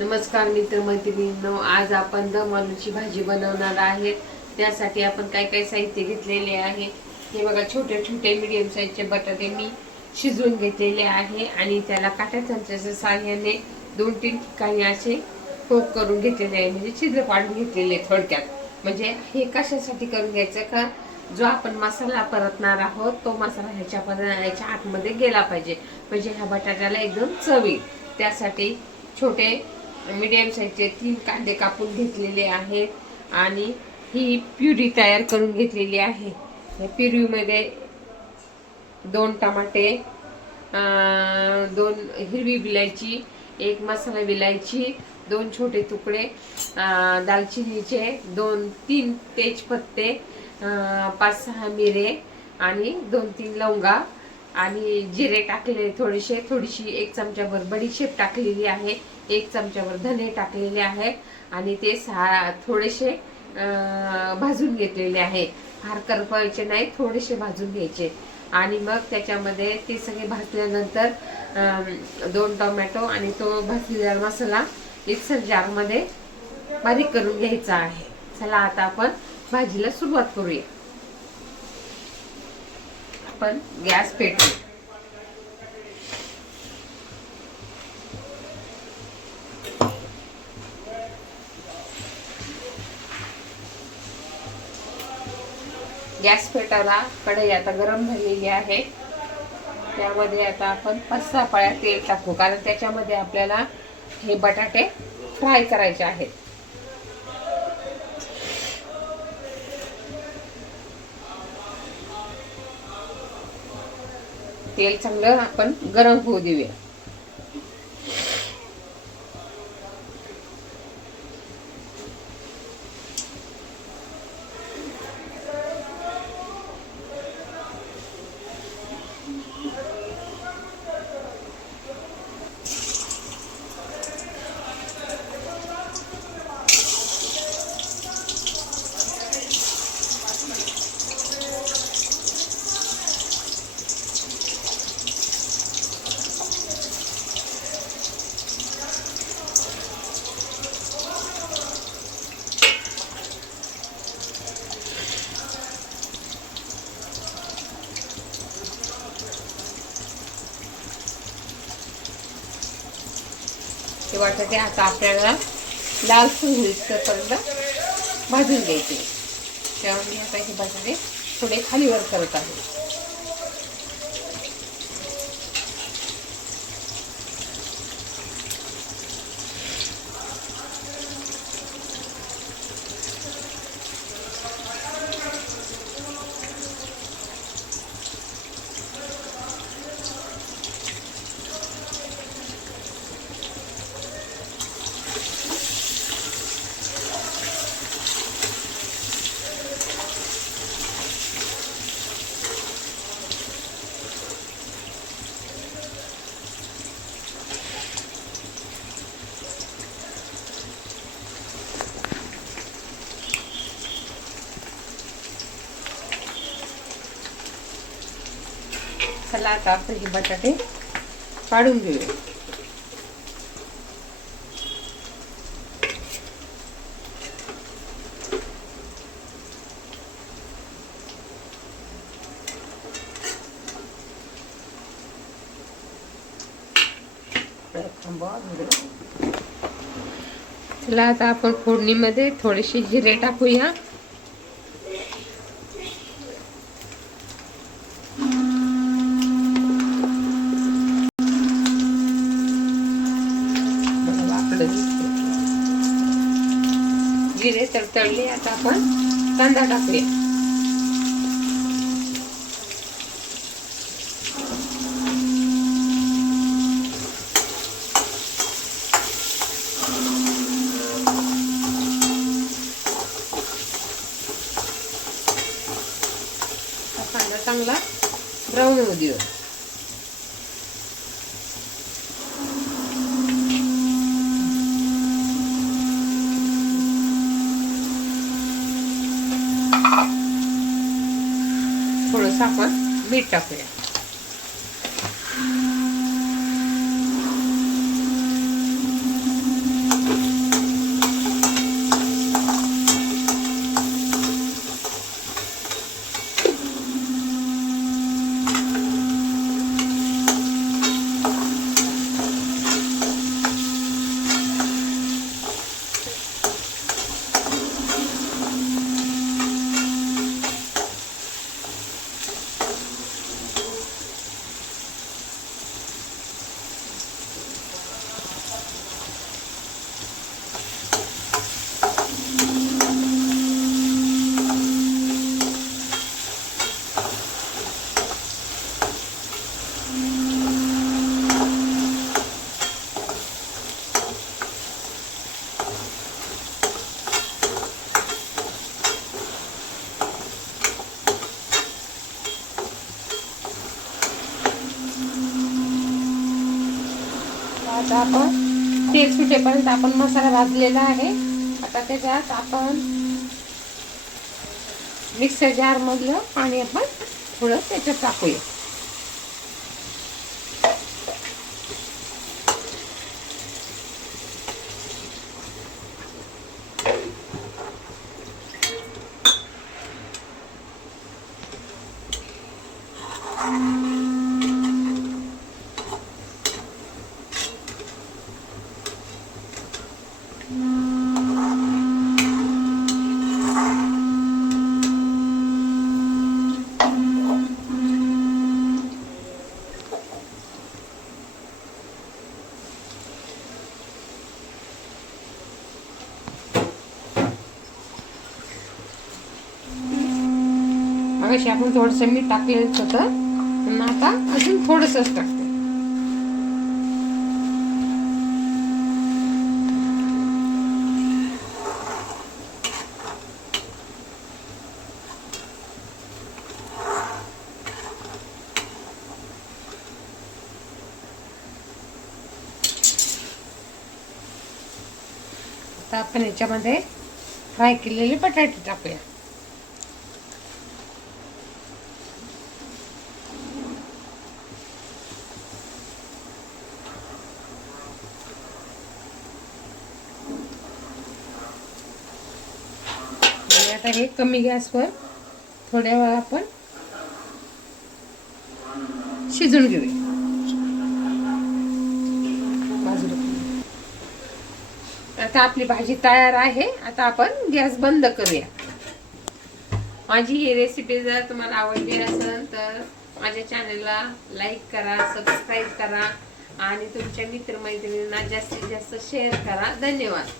नमस्कार मित्रमैत्रिणींनो, आज आपण दम आलूची भाजी बनवणार आहे। त्यासाठी आपण काय काय साहित्य घेतलेले आहे हे बघा। छोटे छोटे मीडियम साईजचे बटाटे मी शिजवून घेतलेले आहे आणि त्याला काट्या चमच्याच्या साहाय्याने 2-3 ठिकाणी असे पोक करून घेतलेले आहे, म्हणजे छिद्र पाडून घेतलेले थोडक्यात। म्हणजे हे कशासाठी करून घ्यायचं का, जो आपण मसाला परतणार आहोत तो मसाला ह्याच्या आतमध्ये गेला पाहिजे, म्हणजे ह्या बटाट्याला एकदम चव येईल। त्यासाठी छोटे मीडियम साईजचे 3 कांदे कापून घेतलेले आहेत आणि ही प्युरी तयार करून घेतलेली आहे। या प्युरीमध्ये 2 टमाटे, 2 हिरवी विलायची, 1 मसाला विलायची, 2 छोटे तुकडे दालचिनीचे, 2-3 तेजपत्ते, 5-6 मिरे आणि 2-3 लवंगा आणि जिरे टाकले थोडीशी 1 चमचाभर बडीशेप टाकलेली आहे, 1 चमचाभर धने टाकलेले आहे आणि ते थोडेसे भाजून घेतलेले आहे। फार करपवायचे नाही, थोडेसे भाजून घ्यायचे। आणि मग त्याच्यामध्ये ते सगळे भाजल्यानंतर 2 टोमॅटो आणि तो भाजलेला मसाला मिक्सर जारमध्ये बारीक करून घ्यायचा आहे। चला आता आपण भाजीला सुरुवात करूया। आपण गॅस पेटवू। गॅस पेटवला, कढई आता गरम झालेली आहे। त्यामध्ये आता आपण 5-6 पळ्या तेल टाकू, कारण त्याच्यामध्ये आपल्याला हे बटाटे फ्राय करायचे आहेत। तेल चांगलं आपण गरम होऊ देऊया। ते बटाटे आता आपल्याला लालसर होईपर्यंत भाजून घ्यायचे। तेव्हा मी आता हे बटाटे थोडे खालीवर करत आहे। चला आता आपण हे बटाटे काढून घेऊया। चला आता आपण फोडणीमध्ये थोडेसे जिरे टाकूया। जिरे तडतडले, आता आपण कांदा टाकूया। कांदा चांगला ब्राऊन होऊ देऊ। थोडंसं आपण मीठ टाकूया। आता आपण तेल सुटेपर्यंत आपण मसाला भाजलेला आहे. आता त्याच्यात आपण मिक्सर जार मधलं पाणी आपण थोडं त्याच्यात टाकूया. मगाशी आपण थोडंसं मीठ टाकलेलंच होतं, पण आता अजून थोडंसंच टाकते. आता आपण याच्यामध्ये फ्राय केलेले बटाटे टाकूया. आता हे कमी गॅसवर थोड्या वेळ आपण शिजून घेऊया. आता आपली भाजी तयार आहे. आता आपण गॅस बंद करूया. माझी ही रेसिपी जर तुम्हाला आवडली असेल तर माझ्या चॅनलला लाईक करा, सबस्क्राईब करा आणि तुमच्या मित्रमैत्रिणींना जास्तीत जास्त शेअर करा. धन्यवाद.